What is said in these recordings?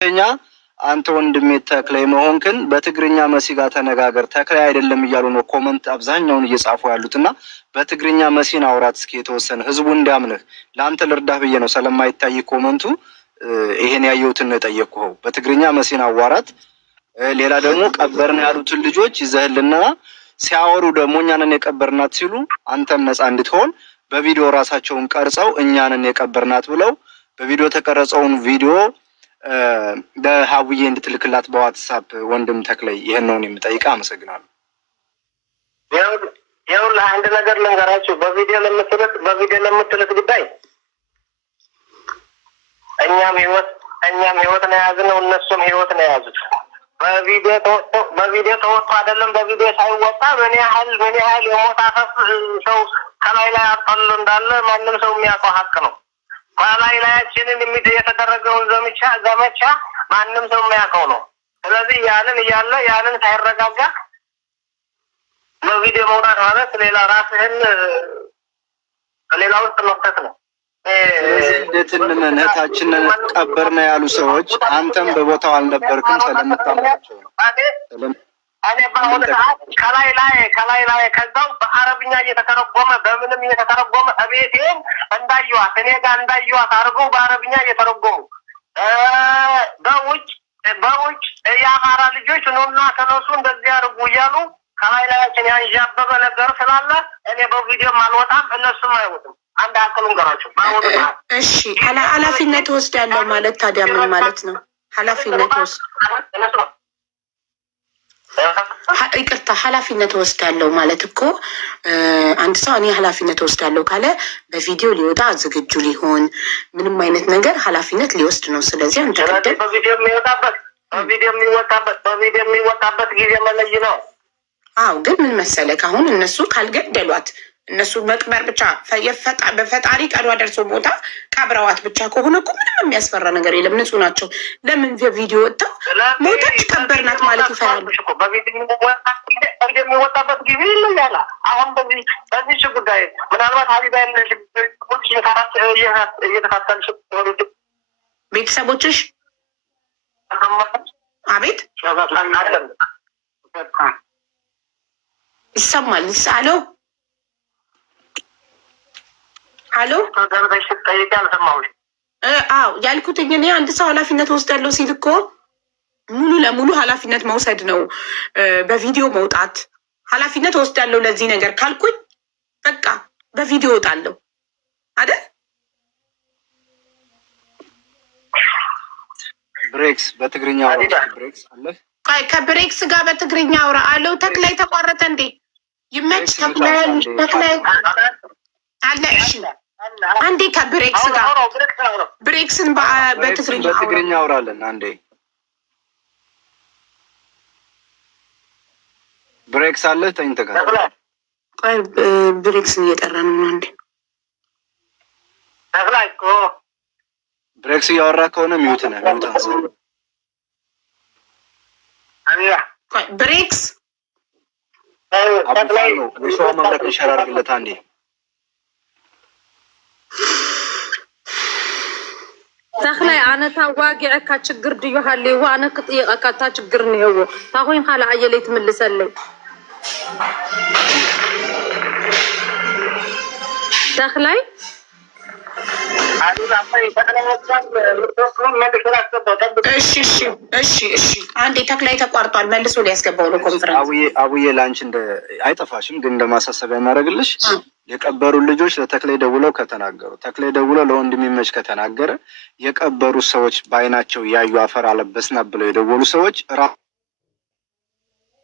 እኛ አንተ ወንድሜ ተክላይ መሆንክን በትግርኛ መሲ ጋር ተነጋገር። ተክላይ አይደለም እያሉ ነው ኮመንት አብዛኛውን እየጻፉ ያሉትና በትግርኛ መሲን አውራት እስኪ የተወሰነ ህዝቡ እንዲያምንህ። ለአንተ ልርዳህ ብዬ ነው ስለማይታይ ኮመንቱ ይሄን ያየሁትን ነው የጠየቅኩህ። በትግርኛ መሲን አዋራት። ሌላ ደግሞ ቀበርን ያሉትን ልጆች ይዘህልና ሲያወሩ ደግሞ እኛንን የቀበርናት ሲሉ አንተም ነፃ እንድትሆን በቪዲዮ ራሳቸውን ቀርጸው እኛንን የቀበርናት ብለው በቪዲዮ ተቀረጸውን ቪዲዮ ለሀቡዬ እንድትልክላት በዋትሳፕ ወንድም ተክላይ ይሄን ነው የምጠይቀህ። አመሰግናለሁ። ይኸውልህ አንድ ነገር ልንገራችሁ። በቪዲዮ ለምትልክ ጉዳይ እኛም ህይወት ነው የያዝነው፣ እነሱም ህይወት ነው የያዙት። በቪዲዮ ተወጥቶ አይደለም በቪዲዮ ሳይወጣ ምን ያህል የሞት አፈፍ ሰው ከላይ ላይ አጣሉ እንዳለ ማንም ሰው የሚያውቀው ሀቅ ነው። ከላይ ላያችንን የተደረገውን ዘመቻ ማንም ሰው የሚያውቀው ነው። ስለዚህ ያንን እያለ ያንን ሳይረጋጋ በቪዲዮ መውጣት ማለት ሌላ ራስህን ሌላ ውስጥ መክተት ነው። ስለዚህ እህታችንን ቀበርና ያሉ ሰዎች አንተም በቦታው አልነበርክም ስለምታምናቸው ነው። እኔ በአሁኑ ሰዓት ከላይ ላይ ከዛው በአረብኛ እየተተረጎመ በምንም እየተተረጎመ እቤቴን እንዳየዋት እኔ ጋር እንዳየዋት አድርገው በአረብኛ እየተረጎሙ በውጭ የአማራ ልጆች ኑና ተነሱ እንደዚህ አድርጉ እያሉ ከላይ ላያችን ያንዣበበ ነገር ስላለ እኔ በቪዲዮም አልወጣም፣ እነሱም አይወጡም። አንድ አቅሉን ገራቸው። እሺ ኃላፊነት ወስዳለሁ ማለት ታዲያ ምን ማለት ነው? ኃላፊነት ይቅርታ ኃላፊነት ወስዳለሁ ማለት እኮ አንድ ሰው እኔ ኃላፊነት ወስዳለሁ ካለ በቪዲዮ ሊወጣ ዝግጁ ሊሆን ምንም አይነት ነገር ኃላፊነት ሊወስድ ነው። ስለዚህ አንተ በቪዲዮ የሚወጣበት ጊዜ መለይ ነው። አዎ ግን ምን መሰለህ አሁን እነሱ ካልገደሏት እነሱ መቅበር ብቻ በፈጣሪ ቀዷ ደርሶ ቦታ ቀብረዋት ብቻ ከሆነ እኮ ምንም የሚያስፈራ ነገር የለም። ንጹህ ናቸው። ለምን በቪዲዮ ወጣው ሞታች ቀበርናት ማለት ይፈራሉ? የሚወጣበት ጊዜ ይለያል። አሁን በዚህ ጉዳይ ምናልባት ሀቢባ እየተካተልሽ ቤተሰቦችሽ አቤት ይሰማል አለው አሎ አዎ ያልኩት እኔ አንድ ሰው ኃላፊነት ወስዳለሁ ሲል እኮ ሙሉ ለሙሉ ኃላፊነት መውሰድ ነው። በቪዲዮ መውጣት ኃላፊነት ወስዳለሁ ለዚህ ነገር ካልኩኝ በቃ በቪዲዮ ወጣለሁ አይደል? ብሬክስ በትግርኛ ብሬክስ አለ። ከብሬክስ ጋር በትግርኛ አውራ አለው። ተክላይ ተቋረጠ እንዴ? ይመች ተክላይ አለ። እሺ አንዴ ከብሬክስ ጋር ብሬክስን በትግርኛ አውራለን። አንዴ ብሬክስ አለ። ተኝተህ ብሬክስን እየጠራን ነው። አንዴ ብሬክስ እያወራ ከሆነ ሚውት ነህ። ብሬክስ አብዛኛው የሰው መምረቅ ይሻላልለት። አንዴ ተክላይ አነ ታዋጊዕካ ችግር ድዩ ሃልይዎ አነ ክጥይቀካ እታ ችግር እኒሄዎ እታ ኮይንካ ለዓየለይ ትምልሰለይ ተክላይ እሺ አንዴ ተክላይ ተቋርጧል። መልሶ ሊያስገባው ነው ኮንፈረንስ። አቡዬ ለአንቺ አይጠፋሽም፣ ግን እንደማሳሰቢያ የማደርግልሽ የቀበሩ ልጆች ለተክላይ ደውለው ከተናገሩ ተክላይ ደውለው ለወንድሚመች ከተናገረ የቀበሩ ሰዎች በአይናቸው ያዩ አፈር አለበስና ብለው የደወሉ ሰዎች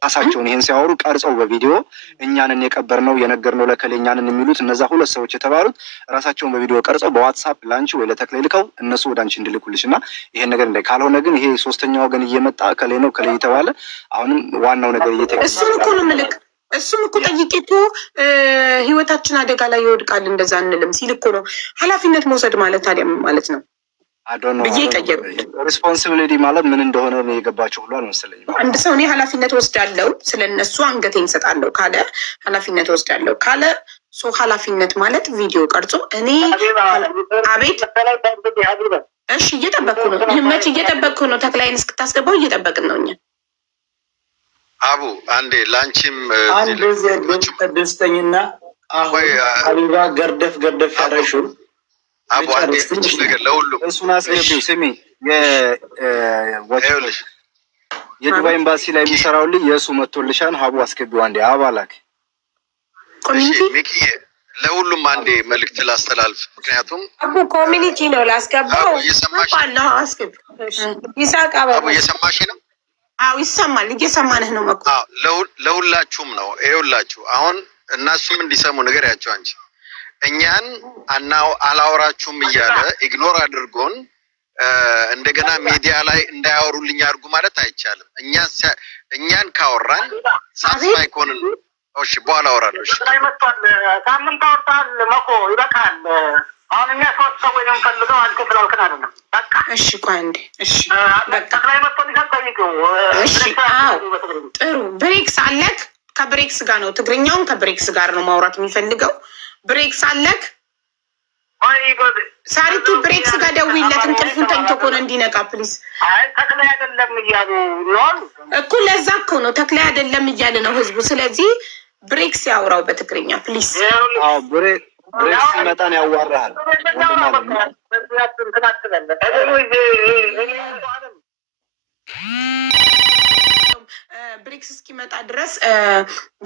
ራሳቸውን ይሄን ሲያወሩ ቀርጸው በቪዲዮ እኛንን የቀበርነው የነገርነው ለከሌ እኛንን የሚሉት እነዛ ሁለት ሰዎች የተባሉት ራሳቸውን በቪዲዮ ቀርጸው በዋትሳፕ ላንቺ ወይ ለተክላይ ልከው እነሱ ወደ አንቺ እንድልኩልሽ እና ይሄን ነገር ካልሆነ ግን ይሄ ሶስተኛ ወገን እየመጣ ከሌ ነው ከሌ የተባለ አሁንም ዋናው ነገር እሱም እኮ ነው ምልክ እሱም እኮ ጠይቄቱ ህይወታችን አደጋ ላይ ይወድቃል እንደዛ እንልም ሲል እኮ ነው ኃላፊነት መውሰድ ማለት ታዲያ ማለት ነው ብዬ ጠየቁት። ሪስፖንሲቢሊቲ ማለት ምን እንደሆነ ነው የገባቸው ሁሉ አልመሰለኝም። አንድ ሰው እኔ ኃላፊነት ወስዳለሁ ስለነሱ አንገቴን እሰጣለሁ ካለ ኃላፊነት ወስዳለሁ ካለ ኃላፊነት ማለት ቪዲዮ ቀርጾ እኔ አቤት እሺ እየጠበቅኩ ነው። መች እየጠበቅኩ ነው። ተክላይን እስክታስገባው እየጠበቅን ነው እኛ። አቡ አንዴ ላንቺም አንድ ዘርግን ቅድስተኝና አሁን ሀቢባ ገርደፍ ያረሹን አቡ አንዴ ትንሽ ነገር ለሁሉም እሱን አስገቢው። ስሚ የዱባይ ኤምባሲ ላይ የሚሰራው ልጅ የእሱ መጥቶልሻል። ሀቡ አስገቢው አንዴ አባላክ ሚኪዬ ለሁሉም አንዴ መልዕክት ላስተላልፍ። ምክንያቱም አቡ ኮሚኒቲ ነው ላስገባው። እየሰማሽ ይሳቅ አቡ እየሰማሽ ነው? አዎ ይሰማል። እየሰማንህ ነው መኩ። ለሁላችሁም ነው። ይኸውላችሁ አሁን እነሱም እንዲሰሙ ነገር ያቸው አንቺ እኛን አላወራችሁም እያለ ኢግኖር አድርጎን እንደገና ሚዲያ ላይ እንዳያወሩልኝ አድርጉ ማለት አይቻልም። እኛን ካወራን ሳትስፋይ ከሆንን እሺ በኋላ አወራለሁ። እሺ ሳምንት አወጣል መኮ ይበቃል። አሁን እኛ ሶስት ሰዎች የምንፈልገው አንተ ስላልክን አይደለም። በቃ እሺ ቆይ አንዴ እሺ በቃ ላይ መጥቶ ሊሰጠይቀው እሺ አዎ ጥሩ ብሬክስ አለክ። ከብሬክስ ጋር ነው ትግርኛውን ከብሬክስ ጋር ነው ማውራት የሚፈልገው። ብሬክስ አለክ ሳሪቱ ብሬክስ ጋር ደውይለት። እንቅልፉን ተኝቶ ከሆነ እንዲነቃ ፕሊዝ። አይ ተክላይ አይደለም እያሉ ነው እኮ ለዛ እኮ ነው ተክላይ አይደለም እያለ ነው ህዝቡ። ስለዚህ ብሬክስ ያውራው በትግርኛ ፕሊዝ። አዎ ብሬክስ ሲመጣን ያዋራሃል። ብሬክስ እስኪመጣ ድረስ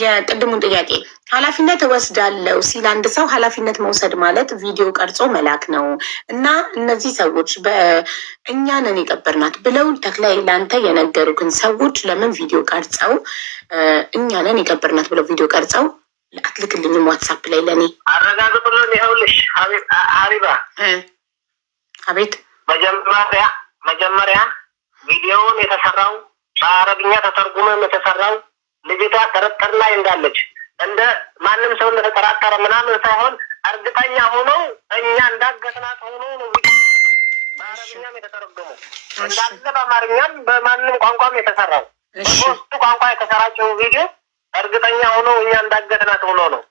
የቅድሙን ጥያቄ ኃላፊነት እወስዳለሁ ሲል አንድ ሰው ኃላፊነት መውሰድ ማለት ቪዲዮ ቀርጾ መላክ ነው እና እነዚህ ሰዎች እኛንን የቀበርናት ብለው ተክላይ ለአንተ የነገሩትን ሰዎች ለምን ቪዲዮ ቀርጸው እኛንን የቀበርናት ብለው ቪዲዮ ቀርጸው አትልክልኝም? ዋትሳፕ ላይ ለእኔ አረጋግጡልን። ይኸውልሽ ሀቢባ አቤት መጀመሪያ ቪዲዮውን የተሰራው በአረብኛ ተተርጉመም የተሰራው ልጅቷ ጥርጥር ላይ እንዳለች እንደ ማንም ሰው እንደተጠራጠረ ምናምን ሳይሆን እርግጠኛ ሆነው እኛ እንዳገትናት ሆኖ ነው በአረብኛም የተተረጎመው እንዳለ በአማርኛም በማንም ቋንቋም የተሰራው በሶስቱ ቋንቋ የተሰራጨው ቪዲዮ እርግጠኛ ሆኖ እኛ እንዳገትናት ሆኖ ነው።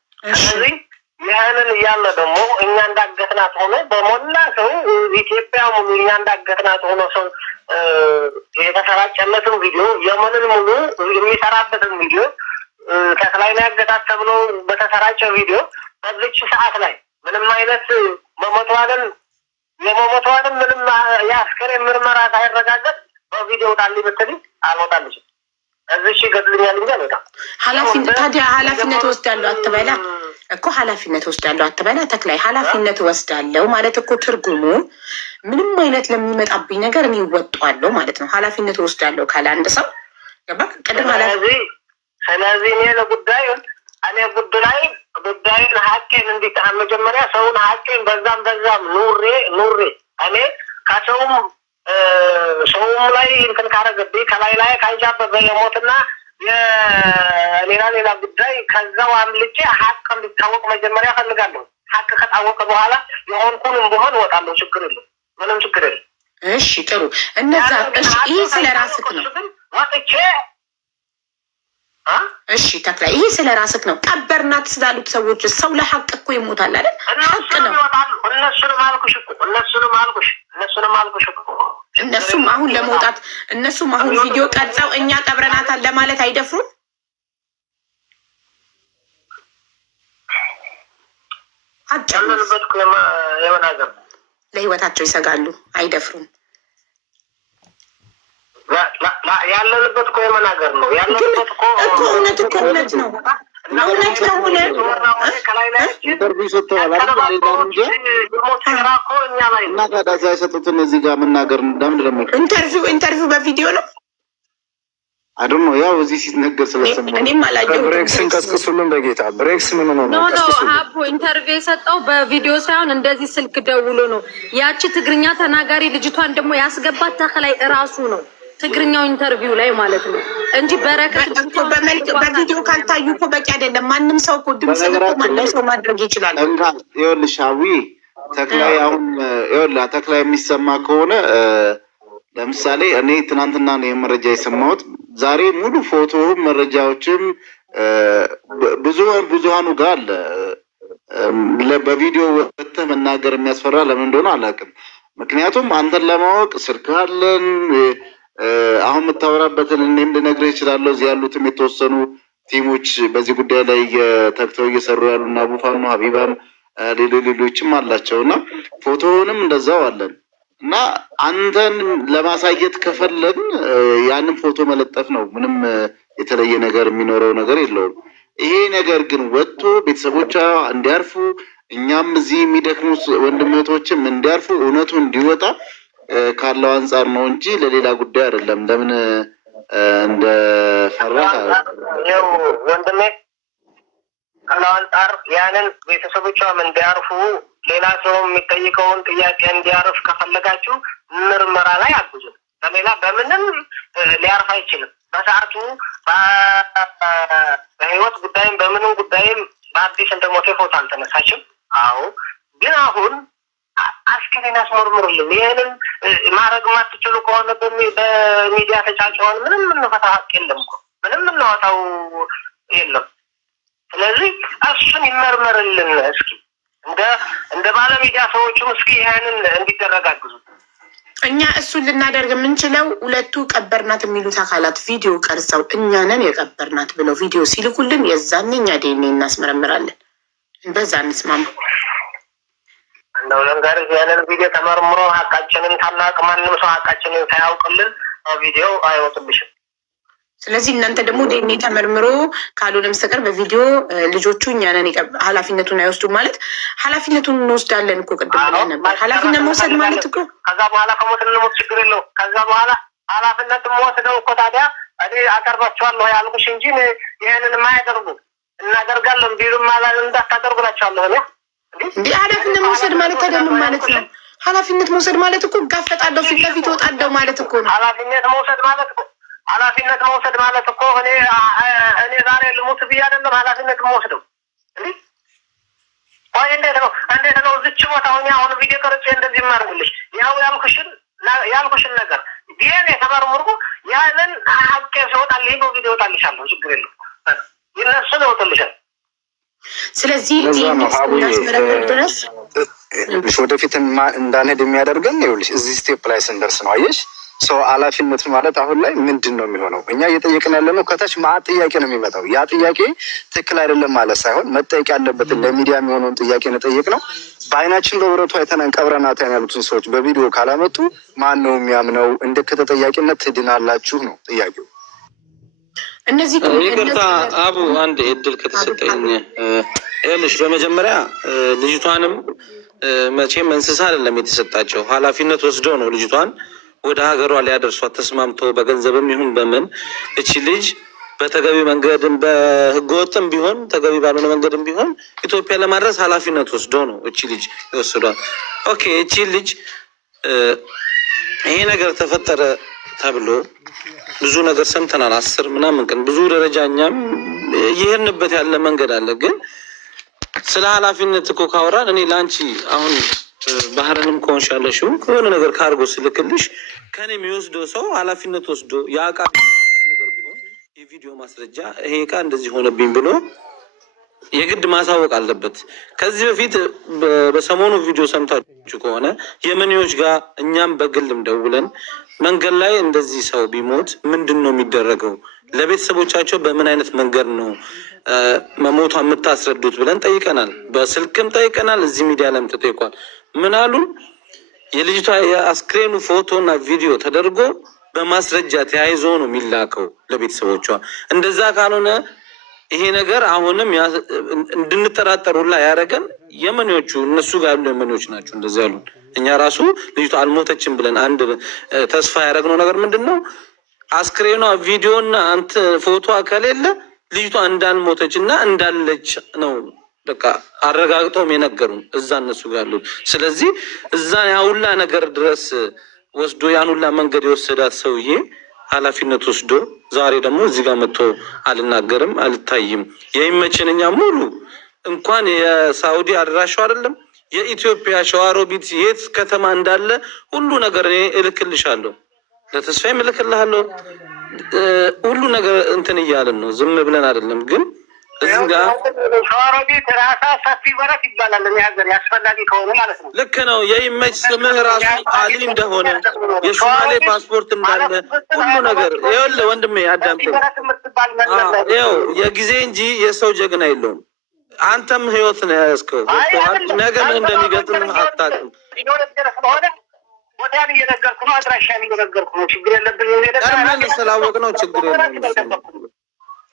ስለዚህ ይህንን እያለ ደግሞ እኛ እንዳገትናት ሆኖ በሞላ ሰው ኢትዮጵያ ሙሉ እኛ እንዳገትናት ሆኖ ሰው የተሰራጨለትን ቪዲዮ የምንን ሙሉ የሚሰራበትን ቪዲዮ ተክላይ ላይ ያገታት ተብሎ በተሰራጨ ቪዲዮ በዚች ሰዓት ላይ ምንም አይነት የመሞቷንም ምንም የአስከሬን ምርመራ ሳይረጋገጥ በቪዲዮ ጣል ብትል አልወጣልሽም። እዚሽ ይገድልኛል እንጂ አልወጣም። ታዲያ ኃላፊነት ወስዳለሁ አትበላ እኮ ኃላፊነት ወስዳለሁ አትበላ። ተክላይ ኃላፊነት ወስዳለሁ ማለት እኮ ትርጉሙ ምንም አይነት ለሚመጣብኝ ነገር እኔ እወጣለሁ ማለት ነው። ኃላፊነት ወስዳለሁ ካለ አንድ ሰው ገባክ? ቅድም ስለዚህ እኔ ለጉዳዩን ጉዳዩን ሀቄን እንዲታ መጀመሪያ ሰውን ሀቄን በዛም ኑሬ እኔ ከሰውም ላይ እንትን ካረገብኝ ከላይ ካንጃበበ የሞትና የሌላ ጉዳይ ከዛው አምልጬ ሀቅ እንዲታወቅ መጀመሪያ ፈልጋለሁ። ሀቅ ከታወቀ በኋላ የሆንኩንም ብሆን እወጣለሁ። ችግር የለም፣ ምንም ችግር የለም። እሺ ጥሩ። እነዛ ይህ ስለ ራስክ ነው ወጥቼ እሺ ተክላይ ይህ ስለ ራስክ ነው። ቀበርናት ስላሉት ሰዎች ሰው ለሀቅ እኮ ይሞታል አይደል? ሀቅ ነው። እነሱንም አልኩሽ እኮ እነሱም አሁን ለመውጣት እነሱም አሁን ቪዲዮ ቀርጸው እኛ ቀብረናታል ለማለት አይደፍሩም። አጨለልበት የመናገር ለህይወታቸው ይሰጋሉ፣ አይደፍሩም። ያለንበት እኮ የመናገር ነው። ያለንበት እኮ እውነት ነው። እውነት ከሆነ ኢንተርቪው ሰጥተዋል እና ታዲያ ሳይሰጡትን እዚህ ጋር መናገር እንደምን ኢንተርቪው በቪዲዮ ነው አይደል ነው። ያው እዚህ ሲነገር ስለሰማሁ እኔም አላየሁም። ብሬክስን ቀስቅሱልን በጌታ ብሬክስ ምን ነው ኖ ሀቡ ኢንተርቪው የሰጠው በቪዲዮ ሳይሆን እንደዚህ ስልክ ደውሎ ነው። ያቺ ትግርኛ ተናጋሪ ልጅቷን ደግሞ ያስገባት ተክላይ እራሱ ነው ትግርኛው ኢንተርቪው ላይ ማለት ነው እንጂ በረከት በቪዲዮ ካልታዩ እኮ በቂ አይደለም። ማንም ሰው እኮ ድምጽ ማንም ሰው ማድረግ ይችላል። ይኸውልሽ አዊ ተክላይ አሁን ይኸውልህ ተክላይ የሚሰማ ከሆነ ለምሳሌ እኔ ትናንትና ነው የመረጃ የሰማሁት። ዛሬ ሙሉ ፎቶውም መረጃዎችም ብዙሃኑ ጋር አለ። በቪዲዮ ወጥተህ መናገር የሚያስፈራ ለምን እንደሆነ አላውቅም። ምክንያቱም አንተን ለማወቅ ስልክ አለን። አሁን የምታወራበትን እኔም ልነግርህ እችላለሁ። እዚህ ያሉትም የተወሰኑ ቲሞች በዚህ ጉዳይ ላይ ተግተው እየሰሩ ያሉ እና አቡፋኖ ሀቢባም ሌሎችም አላቸው እና ፎቶውንም እንደዛው አለን እና አንተን ለማሳየት ከፈለግን ያንን ፎቶ መለጠፍ ነው። ምንም የተለየ ነገር የሚኖረው ነገር የለውም። ይሄ ነገር ግን ወጥቶ ቤተሰቦቿ እንዲያርፉ እኛም እዚህ የሚደክሙት ወንድምቶችም እንዲያርፉ እውነቱ እንዲወጣ ካለው አንጻር ነው እንጂ ለሌላ ጉዳይ አይደለም። ለምን እንደፈራህ ይኸው ወንድሜ ካለው አንጻር ያንን ቤተሰቦቿም እንዲያርፉ ሌላ ሰው የሚጠይቀውን ጥያቄ እንዲያርፍ ከፈለጋችሁ ምርመራ ላይ አግዙ። በሌላ በምንም ሊያርፍ አይችልም። በሰዓቱ በህይወት ጉዳይም በምንም ጉዳይም በአዲስ እንደሞተ ፎቶ አልተነሳችም። አዎ፣ ግን አሁን አስከሬን አስመርምሩልን። ይህንን ማድረግ የማትችሉ ከሆነ በሚዲያ ተጫጭሆን ምንም የምንፈታ ሀቅ የለም እኮ ምንም የምናወጣው የለም። ስለዚህ እሱን ይመርመርልን እስኪ እንደ ባለሚዲያ ሰዎችም እስኪ ይህንን እንዲደረጋግዙ። እኛ እሱን ልናደርግ የምንችለው ሁለቱ ቀበርናት የሚሉት አካላት ቪዲዮ ቀርጸው እኛንን የቀበርናት ብለው ቪዲዮ ሲልኩልን የዛኔ እኛ ዲኤንኤ እናስመረምራለን። በዛ እንስማማ። እንደው ለንጋሪት ያንን ቪዲዮ ተመርምሮ ሀቃችንን ታላቅ ማንም ሰው ሀቃችንን ሳያውቅልን ቪዲዮ አይወጥብሽም። ስለዚህ እናንተ ደግሞ ዲኤንኤ ተመርምሮ ካልሆነ በስተቀር በቪዲዮ ልጆቹ እኛንን ኃላፊነቱን አይወስዱም ማለት ኃላፊነቱን እንወስዳለን እኮ ቅድም ብለን ነበር። ኃላፊነት መውሰድ ማለት እኮ ከዛ በኋላ ከሞት እንሞት ችግር የለው። ከዛ በኋላ ኃላፊነት መወስደው እኮ ታዲያ እኔ አቀርባቸዋለሁ ያልኩሽ እንጂ ይህንን የማያደርጉ እናደርጋለን ቢሉም እንዳታደርጉ ናቸዋለሁ። እንዲህ ኃላፊነት መውሰድ ማለት ተደም ማለት ነው። ኃላፊነት መውሰድ ማለት እኮ ጋፈጣለሁ ፊት ለፊት ወጣለሁ ማለት እኮ ነው። ኃላፊነት መውሰድ ማለት እኮ እኔ ዛሬ ልሙት ብዬ አይደለም ኃላፊነት የምወስደው። ወይ እንዴት ነው ዝች ቦታ ሆኜ አሁን ቪዲዮ ቀርጬ እንደዚህ የማደርግልሽ? ያው ያልኩሽን ነገር ዲኤንኤ ተመርምሮ ያንን ሀቄ ሲወጣልኝ በቪዲዮ ይወጣልሻለሁ። ችግር የለም ይነሱን ይወጡልሻል። ስለዚህ እናስመረምር ድረስ ወደፊት እንዳንሄድ የሚያደርገን ይኸውልሽ እዚህ ስቴፕ ላይ ስንደርስ ነው። አየሽ ሰው ኃላፊነት ማለት አሁን ላይ ምንድን ነው የሚሆነው? እኛ እየጠየቅን ያለ ነው። ከታች ማዕት ጥያቄ ነው የሚመጣው። ያ ጥያቄ ትክክል አይደለም ማለት ሳይሆን መጠየቅ ያለበትን ለሚዲያ የሚሆነውን ጥያቄ ነው ጠየቅነው። በአይናችን በብረቱ አይተናን ቀብረናት ያሉትን ሰዎች በቪዲዮ ካላመጡ ማን ነው የሚያምነው? እንደ ከተጠያቂነት ትድናላችሁ ነው ጥያቄው። እነዚህ ይቅርታ አቡ አንድ እድል ከተሰጠኝ ይኸውልሽ፣ በመጀመሪያ ልጅቷንም መቼም እንስሳ አይደለም የተሰጣቸው ኃላፊነት ወስደው ነው ልጅቷን ወደ ሀገሯ ሊያደርሷት ተስማምቶ በገንዘብም ይሁን በምን እቺ ልጅ በተገቢ መንገድም በህገወጥም ቢሆን ተገቢ ባልሆነ መንገድም ቢሆን ኢትዮጵያ ለማድረስ ኃላፊነት ወስዶ ነው እቺ ልጅ ይወስዷል። ኦኬ እቺ ልጅ ይሄ ነገር ተፈጠረ ተብሎ ብዙ ነገር ሰምተናል። 10 ምናምን ቀን ብዙ ደረጃ እኛም ይሄንበት ያለ መንገድ አለ። ግን ስለ ኃላፊነት እኮ ካወራን እኔ ላንቺ አሁን ባህርንም ከሆንሽ ያለሽው ከሆነ ነገር ካርጎ ስልክልሽ ከኔ የሚወስደው ሰው ኃላፊነት ወስዶ ያቃ ነገር ቢሆን የቪዲዮ ማስረጃ ይሄ እቃ እንደዚህ ሆነብኝ ብሎ የግድ ማሳወቅ አለበት። ከዚህ በፊት በሰሞኑ ቪዲዮ ሰምታችሁ ከሆነ የመኒዎች ጋር እኛም በግልም ደውለን መንገድ ላይ እንደዚህ ሰው ቢሞት ምንድን ነው የሚደረገው? ለቤተሰቦቻቸው በምን አይነት መንገድ ነው መሞቷ የምታስረዱት ብለን ጠይቀናል። በስልክም ጠይቀናል። እዚህ ሚዲያ ላይም ተጠይቋል። ምን አሉን? የልጅቷ የአስክሬኑ ፎቶ እና ቪዲዮ ተደርጎ በማስረጃ ተያይዞ ነው የሚላከው ለቤተሰቦቿ። እንደዛ ካልሆነ ይሄ ነገር አሁንም እንድንጠራጠሩላ ያደረገን የመኒዎቹ እነሱ ጋር ያሉ የመኒዎች ናቸው እንደዚህ ያሉ። እኛ ራሱ ልጅቷ አልሞተችም ብለን አንድ ተስፋ ያደረግነው ነገር ምንድን ነው? አስክሬኗ ቪዲዮና አንተ ፎቶ ከሌለ ልጅቷ እንዳልሞተች እና እንዳለች ነው በቃ አረጋግጠውም የነገሩን እዛ እነሱ ጋር ያሉት። ስለዚህ እዛ ያሁላ ነገር ድረስ ወስዶ ያን ሁላ መንገድ የወሰዳት ሰውዬ ኃላፊነት ወስዶ ዛሬ ደግሞ እዚህ ጋር መጥቶ አልናገርም አልታይም የሚመችን እኛ ሙሉ እንኳን የሳውዲ አድራሻው አይደለም የኢትዮጵያ ሸዋሮቢት የት ከተማ እንዳለ ሁሉ ነገር እኔ እልክልሻለሁ፣ ለተስፋዬም እልክልሃለሁ። ሁሉ ነገር እንትን እያለን ነው፣ ዝም ብለን አይደለም። ግን እዚህ ጋር ሸዋሮቢት ራሳ ሰፊ በረት ይባላል። እኔ ሀገር ያስፈላጊ ከሆነ ማለት ነው። ልክ ነው። የኢሜጅ ስምህ ራሱ አሊ እንደሆነ የሶማሌ ፓስፖርት እንዳለ ሁሉ ነገር ይኸውልህ ወንድሜ አዳምጠኝ። ይኸው የጊዜ እንጂ የሰው ጀግና የለውም። አንተም ህይወት ነው ያዝከው። ነገ ምን እንደሚገጥም አታውቅም። ቦታን እየነገርኩ ነው፣ አድራሻን እየነገርኩ ነው። ችግር የለብኝም። ስላወቅ ነው ችግር የለም።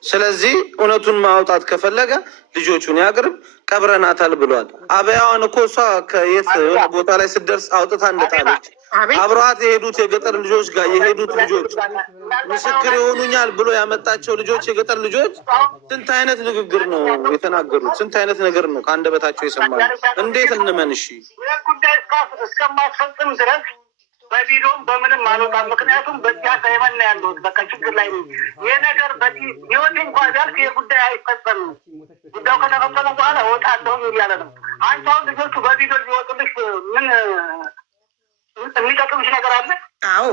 ስለዚህ እውነቱን ማውጣት ከፈለገ ልጆቹን ያቅርብ። ቀብረናታል ብሏል። አበያዋን እኮ እሷ ከየት ቦታ ላይ ስትደርስ አውጥታ እንደጣለች አብረዋት የሄዱት የገጠር ልጆች ጋር የሄዱት ልጆች ምስክር ይሆኑኛል ብሎ ያመጣቸው ልጆች የገጠር ልጆች ስንት አይነት ንግግር ነው የተናገሩት? ስንት አይነት ነገር ነው ከአንደበታቸው የሰማነው? እንዴት እንመን? እሺ ጉዳይ እስከማስፈጽም ድረስ በቪዲዮም በምንም አልወጣም። ምክንያቱም በዚያ ሳይመን ነው ያለሁት። በቃ ችግር ላይ ነው ይህ ነገር። በዚህ ህይወት እንኳን ቢያልፍ ይህ ጉዳይ አይፈጸምም። ጉዳዩ ከተፈጸመ በኋላ እወጣለሁ እያለ ነው። አንቺ አሁን ልጆቹ በቪዲዮ ሊወጡልሽ ምን የሚጠቅምሽ ነገር አለ? አዎ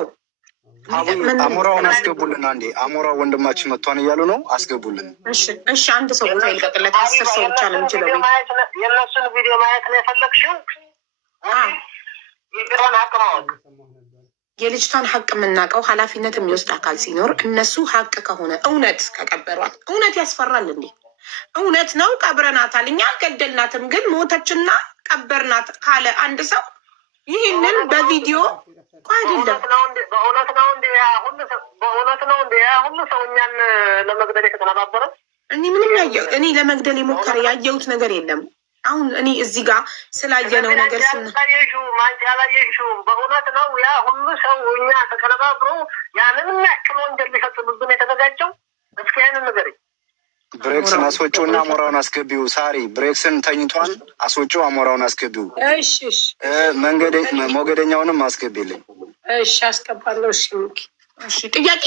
አሞራውን አስገቡልን። አንዴ አሞራው ወንድማችን መጥቷን እያሉ ነው። አስገቡልን። እሺ አንድ ሰው ቦታ ይልቀቅለት። 10 ሰው ብቻ ነው የሚችለው። የእነሱን ቪዲዮ ማየት ነው የፈለግሽው? የልጅቷን ሀቅ የምናውቀው ኃላፊነት የሚወስድ አካል ሲኖር እነሱ ሀቅ ከሆነ እውነት ከቀበሯት እውነት ያስፈራል እንዴ? እውነት ነው ቀብረናታል፣ እኛ አልገደልናትም፣ ግን ሞተችና ቀበርናት ካለ አንድ ሰው ይህንን በቪዲዮ አይደለም። በእውነት ነው እንደ ሁሉ ሰው እኛን ለመግደል የተተባበረ? እኔ ምንም እኔ ለመግደል የሞከረ ያየሁት ነገር የለም። አሁን እኔ እዚህ ጋር ስላየነው ነገር ያላየሽውም በእውነት ነው። ያ ሁሉ ሰው እኛ ተቀነባብሮ ያንን ያክል ወንጀል ሊፈጽምብን የተዘጋጀው? እስኪ ያንን ንገረኝ። ብሬክስን አስወጪው እና አሞራውን አስገቢው። ሳሪ ብሬክስን ተኝቷል፣ አስወጪው፣ አሞራውን አስገቢው። ሞገደኛውንም አስገቢልኝ። እሺ አስገባለሁ። እሺ ጥያቄ